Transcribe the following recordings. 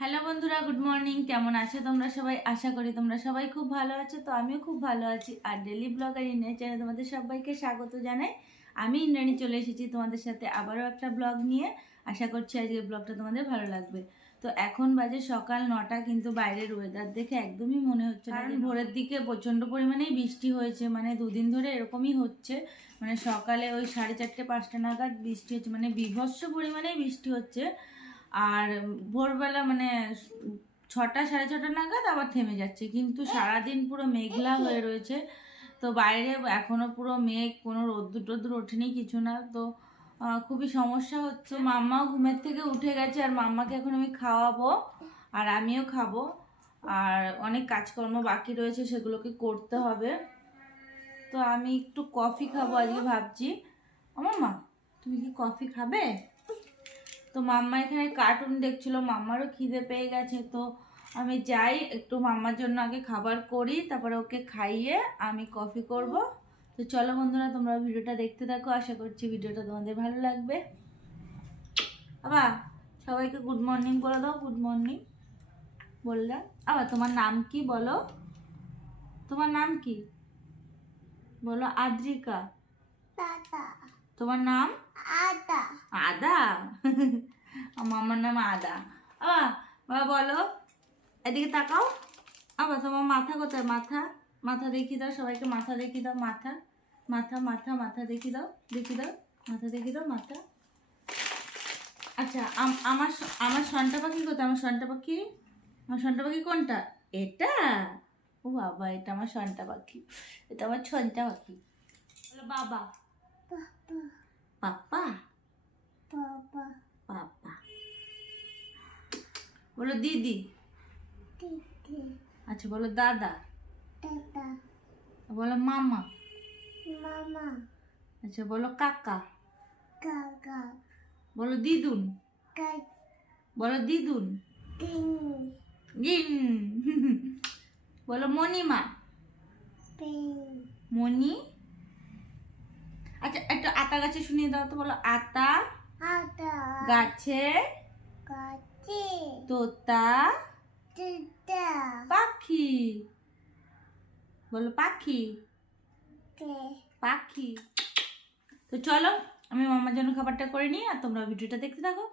Hello বন্ধুরা, good morning. কেমন আছো তোমরা সবাই? আশা করি তোমরা সবাই খুব ভালো আছো। তো আমিও খুব ভালো আছি। আর ডেলি ব্লগার ইন্দ্রাণী চ্যানেলে তোমাদের সবাইকে স্বাগত জানাই। আমি ইন্দ্রাণী চলে এসেছি তোমাদের সাথে আবারও একটা ব্লগ নিয়ে। আশা করছি আজকের ব্লগটা তোমাদের ভালো লাগবে। তো এখন বাজে সকাল 9টা, কিন্তু বাইরের ওয়েদার দেখে একদমই মনে হচ্ছে না, কারণ ভোরের দিকে প্রচণ্ড পরিমাণেই বৃষ্টি হয়েছে। মানে দুদিন ধরে এরকমই হচ্ছে। মানে সকালে ওই 4:30 5টা নাগাদ বৃষ্টি হচ্ছে, মানে বীভৎস পরিমাণেই বৃষ্টি হচ্ছে। আর ভোরবেলা মানে 6টা 6:30 নাগাদ আবার থেমে যাচ্ছে, কিন্তু সারাদিন পুরো মেঘলা হয়ে রয়েছে। তো বাইরে এখনো পুরো মেঘ, কোনো রোদ্দুর টোদ্দুর ওঠেনি, কিছু না। তো খুবই সমস্যা হচ্ছে। মাম্মাও ঘুমের থেকে উঠে গেছে, আর মাম্মাকে এখন আমি খাওয়াবো আর আমিও খাবো। আর অনেক কাজকর্ম বাকি রয়েছে, সেগুলোকে করতে হবে। তো আমি একটু কফি খাবো আজকে ভাবছি। আমার মা, তুমি কি কফি খাবে? তো মাম্মা এখানে কার্টুন দেখছিল, মাম্মারও খিদে পেয়ে গেছে। তো আমি যাই একটু মাম্মার জন্য আগে খাবার করি, তারপরে ওকে খাইয়ে আমি কফি করব। তো চলো বন্ধুরা, তোমরা ভিডিওটা দেখতে থাকো। আশা করছি ভিডিওটা তোমাদের ভালো লাগবে। আবার সবাইকে গুড মর্নিং বলে দাও। গুড মর্নিং বললে। আবার তোমার নাম কি বলো? তোমার নাম কি বলো? আদ্রিকা। তোমার নাম? আদা। আদা? আমার নাম আদা। বাবা বলো, এদিকে তাকাও। আবার তোমার মাথা কোথায়? মাথা, মাথা দেখি দাও সবাইকে, মাথা দেখি দাও। মাথা মাথা মাথা মাথা দেখি দাও, দেখি দাও, মাথা দেখি দাও, মাথা। আচ্ছা, আমার আমার সন্টা পাখি কোথায়? আমার সন্টা পাখি, আমার সন্টা পাখি কোনটা? এটা? ও বাবা, এটা আমার সন্টা পাখি, এটা আমার সন্টা পাখি। বলো বাবা। পাপা। পাপা। পাপা। বলো দিদি। আচ্ছা বলো দাদা। দাদা। বলো মামা। মামা। আচ্ছা বলো কাকা। কাকা। বলো দিদুন। বলো দিদুন। গিন। বলো মণিমা। মণি। আচ্ছা একটু আতা গাছে শুনিয়ে দাও তো। বলো আতা গাছে তোতা পাখি। বলো পাখি। পাখি। তো চলো আমি মামার জন্য খাবারটা করে নিই, আর তোমরা ভিডিওটা দেখতে থাকো।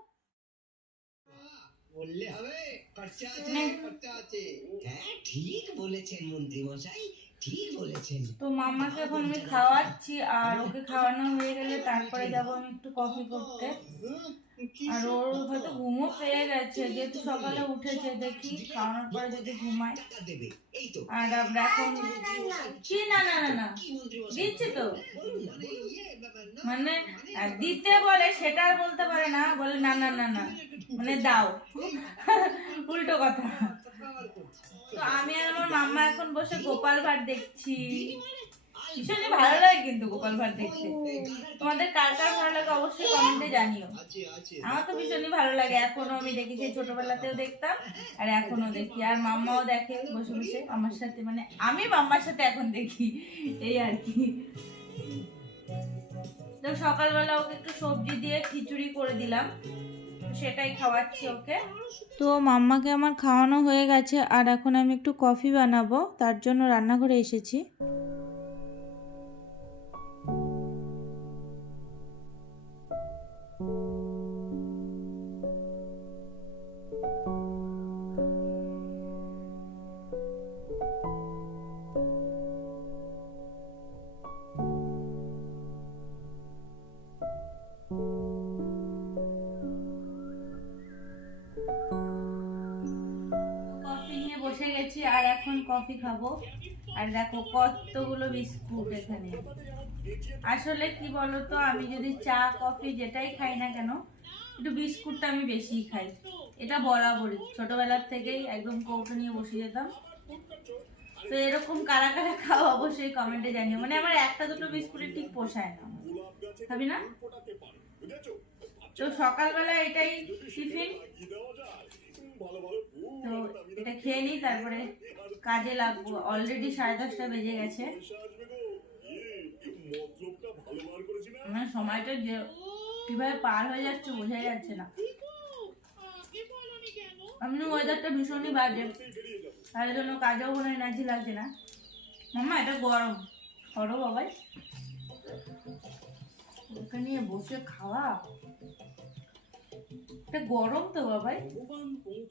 বললে হবে, খরচা আছে, খরচা আছে। হ্যাঁ ঠিক বলেছেন মন্ত্রী মশাই, ঠিক বলেছেন। তো মামাকে এখন আমি খাওয়াচ্ছি, আর ওকে খাওয়ানো হয়ে গেলে তারপরে যাবো আমি একটু কফি করতে। আর ওর হয়তো ঘুমও পেয়ে গেছে, যেহেতু সকালে উঠেছে। দেখি খাওয়ানোর পরে যদি ঘুমায়। আর আমরা এখন কি, না না না না দিচ্ছি তো, মানে দিতে বলে সেটা আর বলতে পারে না, বলে না না না না মানে দাও, উল্টো কথা। তো আমি আর আমার মাম্মা এখন বসে গোপাল ভাঁড় দেখছি। ভীষণই ভালো লাগে কিন্তু গোপাল ভাঁড় দেখতে। তোমাদের কার কার ভালো লাগে অবশ্যই কমেন্টে জানিও। আমার তো ভীষণই ভালো লাগে, এখনো আমি দেখি, সেই ছোটবেলাতেও দেখতাম আর এখনো দেখি। আর মাম্মাও দেখে বসে বসে আমার সাথে, মানে আমি মাম্মার সাথে এখন দেখি, এই আর কি। তো সকালবেলা ওকে একটু সবজি দিয়ে খিচুড়ি করে দিলাম, সেটাই খাওয়াচ্ছি ওকে। তো মাম্মাকে আমার খাওয়ানো হয়ে গেছে, আর এখন আমি একটু কফি বানাবো, তার জন্য রান্নাঘরে এসেছি। কফি নিয়ে বসে গেছি, আর এখন কফি খাবো। আর দেখো কতগুলো বিস্কুট এখানে। আসলে কি বলতো, আমি যদি চা কফি যেটাই খাই না কেন, একটু বিস্কুটটা আমি বেশি খাই। এটা বরাবরই ছোটবেলার থেকেই একদম কৌটো নিয়ে বসে যেতাম। তো এরকম কারা কারা খাও অবশ্যই কমেন্টে জানিও। মানে আমার একটা দুটো বিস্কুটের ঠিক পোষায় না, খাবি না? তো সকালবেলা এটাই টিফিন। তো এটা খেয়ে নিই, তারপরে কাজে লাগবো। অলরেডি 10:30 বেজে গেছে। মানে সময়টা যে কিভাবে পার হয়ে যাচ্ছে বোঝাই যাচ্ছে না। এমনি ওয়েদারটা ভীষণই বাজে, তার জন্য কাজেও কোনো এনার্জি লাগছে না। মাম্মা এটা গরম করো বাবাই, ওকে নিয়ে বসে খাওয়া, এটা গরম তো বাবাই,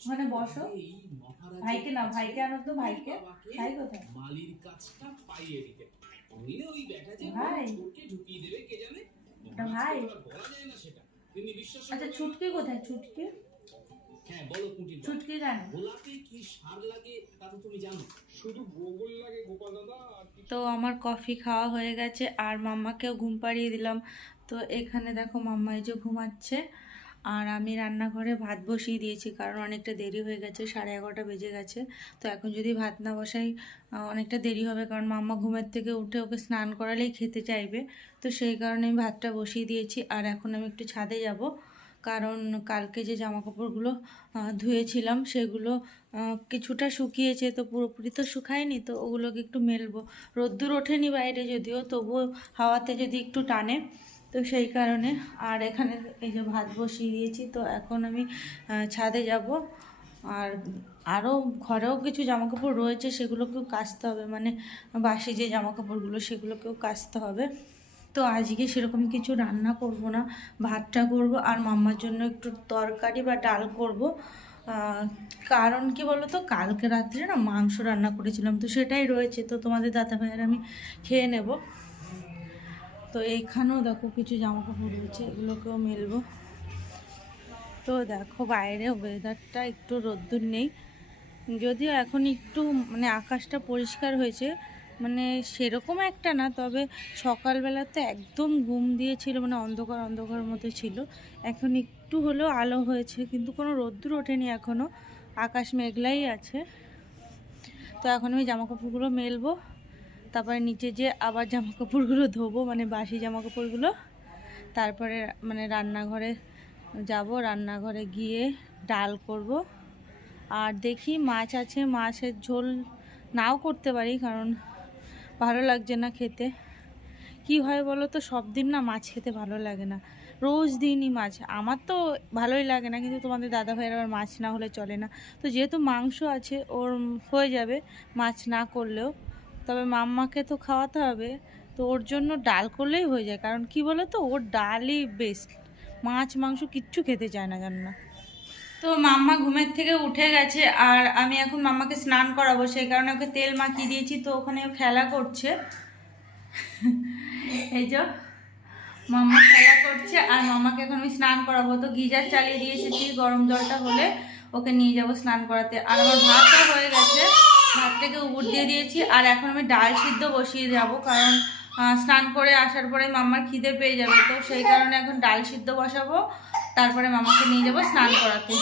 ওখানে বসো। ভাইকে না, ভাইকে আনো তো, ভাইকে। ভাই কোথায়? মালির কাজটা পাইয়ে দিতে বললে ওই বেটা যে ভাই ছোটকে ঢুকিয়ে দেবে কে জানে। ওটা ভাই বলা যায় না সেটা, তুমি বিশ্বাস। আচ্ছা ছুটকি কোথায়? ছুটকি? হ্যাঁ বলো কুটি। ছুটকি কেন? গোলাপে কি সার লাগে তা তো তুমি জানো, শুধু গোবর লাগে গোপাল দাদা। তো আমার কফি খাওয়া হয়ে গেছে আর মাম্মাকেও ঘুম পাড়িয়ে দিলাম। তো এখানে দেখো মাম্মা এই যে ঘুমাচ্ছে, আর আমি রান্নাঘরে ভাত বসিয়ে দিয়েছি কারণ অনেকটা দেরি হয়ে গেছে, 11:30 বেজে গেছে। তো এখন যদি ভাত না বসাই অনেকটা দেরি হবে, কারণ মাম্মা ঘুমের থেকে উঠে ওকে স্নান করালেই খেতে চাইবে। তো সেই কারণে আমি ভাতটা বসিয়ে দিয়েছি। আর এখন আমি একটু ছাদে যাব, কারণ কালকে যে জামাকাপড়গুলো ধুয়েছিলাম সেগুলো কিছুটা শুকিয়েছে, তো পুরোপুরি তো শুকায়নি, তো ওগুলোকে একটু মেলবো। রোদ্দুর ওঠেনি বাইরে যদিও, তবুও হাওয়াতে যদি একটু টানে, তো সেই কারণে। আর এখানে এই যে ভাত বসিয়ে দিয়েছি, তো এখন আমি ছাদে যাব। আর আরও ঘরেও কিছু জামাকাপড় রয়েছে, সেগুলোকেও কাচতে হবে, মানে বাসি যে জামাকাপড়গুলো সেগুলোকেও কাচতে হবে। তো আজকে সেরকম কিছু রান্না করব না, ভাতটা করব আর মাম্মার জন্য একটু তরকারি বা ডাল করব। কারণ কি বলো তো, কালকে রাত্রে না মাংস রান্না করেছিলাম, তো সেটাই রয়েছে, তো তোমাদের দাদা ভাইয়ের আমি খেয়ে নেব। তো এইখানেও দেখো কিছু জামাকাপড় রয়েছে, এগুলোকেও মেলবো। তো দেখো বাইরে ওয়েদারটা একটু রোদ্দুর নেই, যদিও এখন একটু মানে আকাশটা পরিষ্কার হয়েছে, মানে সেরকম একটা না, তবে সকালবেলা তো একদম ঘুম দিয়েছিল, মানে অন্ধকার অন্ধকার মতো ছিল। এখন একটু হলেও আলো হয়েছে, কিন্তু কোনো রোদ্দুর ওঠেনি এখনও, আকাশ মেঘলাই আছে। তো এখন আমি জামাকাপড়গুলো মেলবো, তারপরে নিচে যে আবার জামাকাপড়গুলো ধোবো, মানে বাসি জামাকাপড়গুলো। তারপরে মানে রান্নাঘরে যাব, রান্নাঘরে গিয়ে ডাল করব। আর দেখি মাছ আছে, মাছের ঝোল নাও করতে পারি, কারণ ভালো লাগছে না খেতে। কি হয় বলো তো, সব দিন না মাছ খেতে ভালো লাগে না, রোজ দিনই মাছ। আমার তো ভালোই লাগে না, কিন্তু তোমাদের দাদা ভাইয়ের আবার মাছ না হলে চলে না। তো যেহেতু মাংস আছে ওর হয়ে যাবে মাছ না করলেও, তবে মাম্মাকে তো খাওয়াতে হবে, তো ওর জন্য ডাল করলেই হয়ে যায়। কারণ কি বলো তো, ওর ডালই বেস্ট, মাছ মাংস কিচ্ছু খেতে চায় না, জানো না। তো মাম্মা ঘুমের থেকে উঠে গেছে, আর আমি এখন মাম্মাকে স্নান করাবো, সেই কারণে ওকে তেল মাখিয়ে দিয়েছি। তো ওখানে ও খেলা করছে, এই যে মাম্মা খেলা করছে, আর মাম্মাকে এখন আমি স্নান করাবো। তো গিজার চালিয়ে দিয়ে এসেছি, গরম জলটা হলে ওকে নিয়ে যাব স্নান করাতে। আর আমার ভাতটা হয়ে গেছে, ভাতটাকে উবুর দিয়ে দিয়েছি। আর এখন আমি ডাল সিদ্ধ বসিয়ে যাব, কারণ স্নান করে আসার পরে মাম্মার খিদে পেয়ে যাবে, তো সেই কারণে এখন ডাল সিদ্ধ বসাবো, তারপরে মামাকে নিয়ে যাবো স্নান করাতে।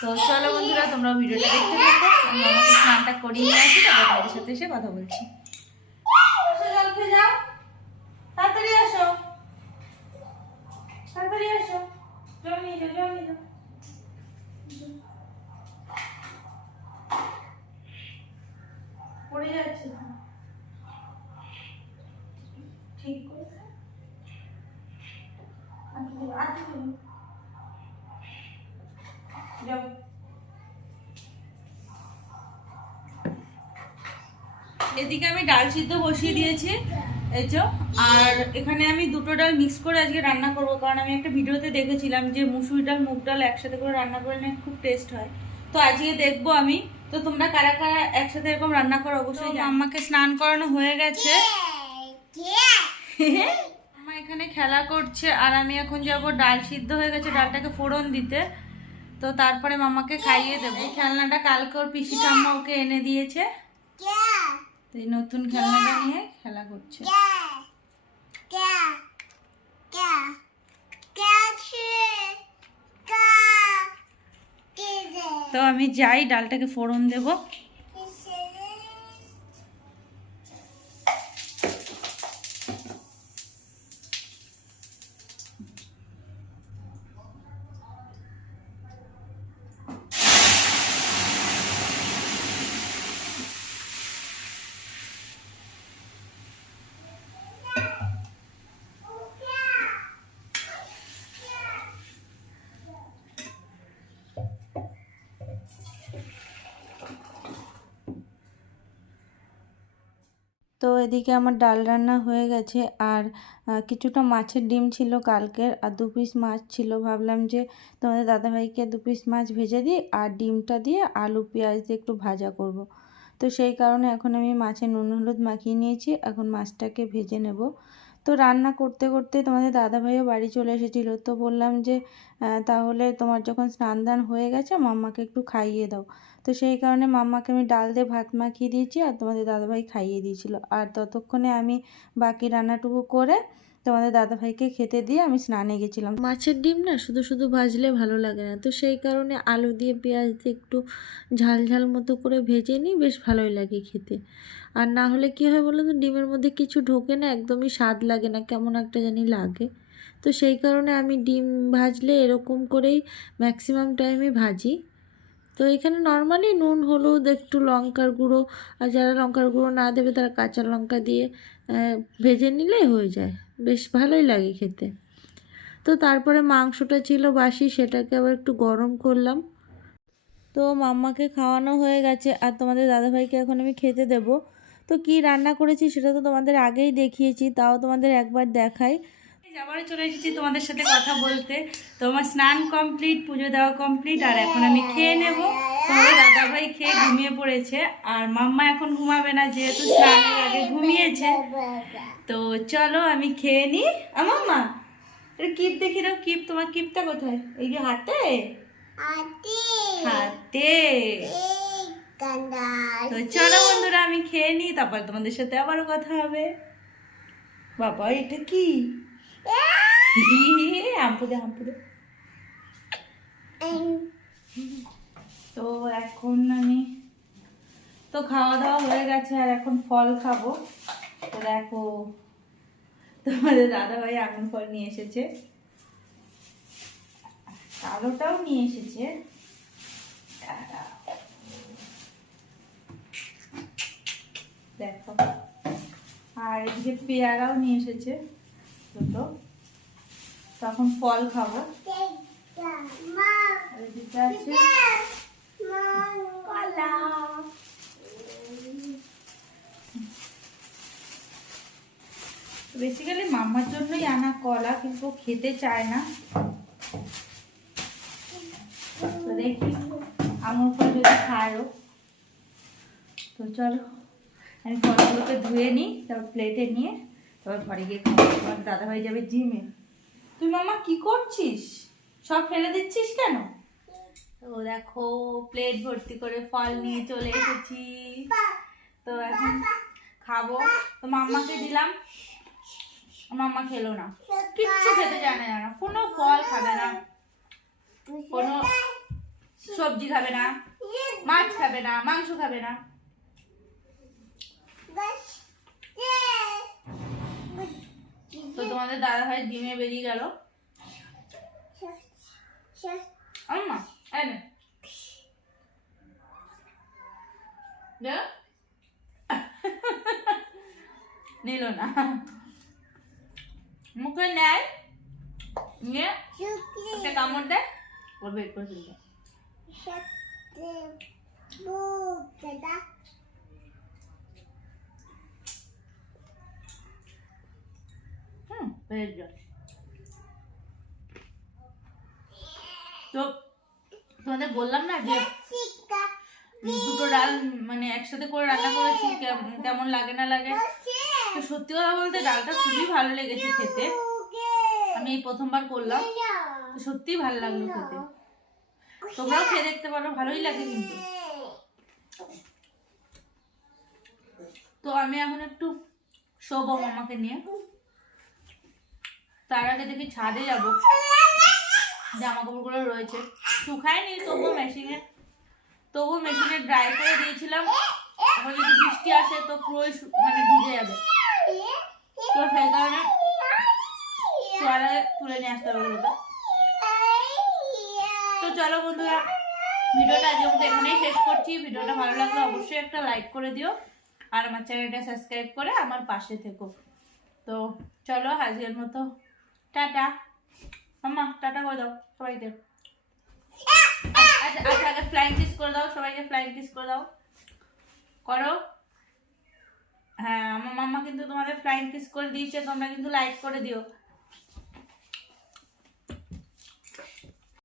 তো চলো বন্ধুরা, তোমরা ভিডিওটা দেখতে থাকো, আমি মামাকে স্নানটা করিয়ে নিয়ে আসি, তারপর তোমাদের সাথে এসে কথা বলছি। জল খেয়ে যাও, তাড়াতাড়ি আসো, তাড়াতাড়ি আসো, জল নিয়ে যাও, জল নিয়ে যাও। পড়ে যাচ্ছে, ঠিক করে যাও। এদিকে আমি ডাল সিদ্ধ বসিয়ে দিয়েছি, এই যে। আর এখানে আমি দুটো ডাল মিক্স করে আজকে রান্না করব, কারণ আমি একটা ভিডিওতে দেখেছিলাম যে মুসুরি ডাল মুগ ডাল একসাথে করে রান্না করলে খুব টেস্ট হয়। তো আজকে দেখবো আমি। তো তোমরা কারা কারা একসাথে এরকম রান্না করো অবশ্যই। আম্মাকে স্নান করানো হয়ে গেছে, আম্মা এখানে খেলা করছে, আর আমি এখন যাব ডাল সিদ্ধ হয়ে গেছে, ডালটাকে ফোড়ন দিতে। তো তারপরে মামাকে খাইয়ে দেবো। এই খেলনাটা কালকে ওর পিসি ঠাম্মা ওকে এনে দিয়েছে, তো এই নতুন খেলনাটা নিয়ে খেলা করছে। তো আমি যাই, ডালটাকে ফোড়ন দেব। তো এদিকে আমার ডাল রান্না হয়ে গেছে, আর কিছুটা মাছের ডিম ছিল কালকের, আর 2 পিস মাছ ছিল। ভাবলাম যে তোমাদের দাদাভাইকে 2 পিস মাছ ভেজে দিই, আর ডিমটা দিয়ে আলু পেঁয়াজ দিয়ে একটু ভাজা করব। তো সেই কারণে এখন আমি মাছে নুন হলুদ মাখিয়ে নিয়েছি, এখন মাছটাকে ভেজে নেব। তো রান্না করতে করতে তোমাদের দাদাভাইও বাড়ি চলে এসেছিলো। তো বললাম যে তাহলে তোমার যখন স্নান দান হয়ে গেছে মাম্মাকে একটু খাইয়ে দাও। তো সেই কারণে মাম্মাকে আমি ডাল দিয়ে ভাত মাখিয়ে দিয়েছি, আর তোমাদের দাদাভাই খাইয়ে দিয়েছিল। আর ততক্ষণে আমি বাকি রান্নাটুকু করে তোমাদের দাদাভাইকে খেতে দিয়ে আমি স্নানে গেছিলাম। মাছের ডিম না শুধু শুধু ভাজলে ভালো লাগে না, তো সেই কারণে আলু দিয়ে পেঁয়াজ দিয়ে একটু ঝাল ঝাল মতো করে ভেজে নিই, বেশ ভালোই লাগে খেতে। আর না হলে কী হয় বলো তো, ডিমের মধ্যে কিছু ঢোকে না, একদমই স্বাদ লাগে না, কেমন একটা জানি লাগে। তো সেই কারণে আমি ডিম ভাজলে এরকম করেই ম্যাক্সিমাম টাইমে ভাজি। তো এখানে নর্মালি নুন হলুদ একটু লঙ্কার গুঁড়ো, আর যারা লঙ্কার গুঁড়ো না দেবে তারা কাঁচা লঙ্কা দিয়ে ভেজে নিলেই হয়ে যায়, বেশ ভালোই লাগে খেতে। তো তারপরে মাংসটা ছিল বাসি, সেটাকে আবার একটু গরম করলাম। তো মাম্মাকে খাওয়ানো হয়ে গেছে, আর তোমাদের দাদাভাইকে এখন আমি খেতে দেব। তো কি রান্না করেছি সেটা তো তোমাদের আগেই দেখিয়েছি, তাও তোমাদের একবার দেখাই। আবারও চলে এসেছি তোমাদের সাথে কথা বলতে। তো আমার স্নান কমপ্লিট, পুজো দেওয়া কমপ্লিট, আর এখন আমি খেয়ে নেব। তোমাদের দাদাভাই খেয়ে ঘুমিয়ে পড়েছে, আর মাম্মা এখন ঘুমাবে না, যেহেতু স্নানের আগে ঘুমিয়েছে। তো চলো আমি খেয়ে নিই। মাম্মা এটা কিপ দেখি দাও, কিপ, তোমার কিপটা কোথায়? এই যে হাতে হাতে। তো চলো বন্ধুরা আমি খেয়ে নিই, তারপর তোমাদের সাথে আবারও কথা হবে। বাবা এটা কি? হাম্পু দে, হাম্পু দে। তো এখন আমি তো খাওয়া দাওয়া হয়ে গেছে, আর এখন ফল খাবো। তো দেখো তোমাদের দাদাভাই আঙুর ফল নিয়ে এসেছে, কালোটাও নিয়ে এসেছে। দেখো, আর এদিকে পেয়ারাও নিয়ে এসেছে দুটো। তখন ফল খাবো। এদিকে আছে কলা। বেসিক্যালি মাম্মার জন্যই আনা কলা, কিন্তু খেতে চায় না। তো দেখি আঙুর ফল যদি খায়ও। তো চলো আমি ফলগুলোকে ধুয়ে নিই, তারপর প্লেটে নিয়ে তারপর ঘরে গিয়ে খাবো। তোমার দাদাভাই যাবে জিমে। তুই মাম্মা কি করছিস? সব ফেলে দিচ্ছিস কেন? তো দেখো প্লেট ভর্তি করে ফল নিয়ে চলে এসেছি। তো এখন খাবো। তো মাম্মাকে দিলাম, মাম্মা খেলো না, কিচ্ছু খেতে জানে না, কোনো ফল খাবে না, কোনো সবজি খাবে না, মাছ খাবে না, মাংস খাবে না। তো তোমাদের দাদা ভাই জিমে বেরিয়ে গেল। আম্মা নিল না, মুখে নেয় নিয়ে একটা কামড় দেয়, ওর বের করে দিল। তো তোমাদের বললাম না যে দুটো ডাল মানে একসাথে করে রান্না করেছি, কেমন লাগে না লাগে। তো সত্যি কথা বলতে ডালটা খুবই ভালো লেগেছে খেতে, আমি এই প্রথমবার করলাম, তো সত্যিই ভালো লাগলো খেতে। তোমরাও খেয়ে দেখতে পারো, ভালোই লাগে কিন্তু। তো আমি এখন একটু শোবো মামাকে নিয়ে, তার আগে দেখি ছাদে যাবো, জামা কাপড়গুলো রয়েছে, শুকায়নি তবুও মেশিনে ড্রাই করে দিয়েছিলাম। এখন যদি বৃষ্টি আসে তো পুরোই মানে ভিজে যাবে, তো সেই কারণে শোয়ার আগে তুলে নিয়ে আসতে হবে ওগুলো। তো চলো বন্ধুরা, ভিডিওটা আজকের মতো এখানেই শেষ করছি। ভিডিওটা ভালো লাগলে অবশ্যই একটা লাইক করে দিও, আর আমার চ্যানেলটা সাবস্ক্রাইব করে আমার পাশে থেকো। তো চলো আজকের মতো টাটা। মাম্মা টাটা করে দাও সবাইকে। আচ্ছা আগে ফ্লাইং কিস করে দাও সবাইকে, ফ্লাইং কিস করে দাও, করো। হ্যাঁ আমার মাম্মা কিন্তু তোমাদের ফ্লাইং কিস করে দিয়েছে, তোমরা কিন্তু লাইক করে দিও।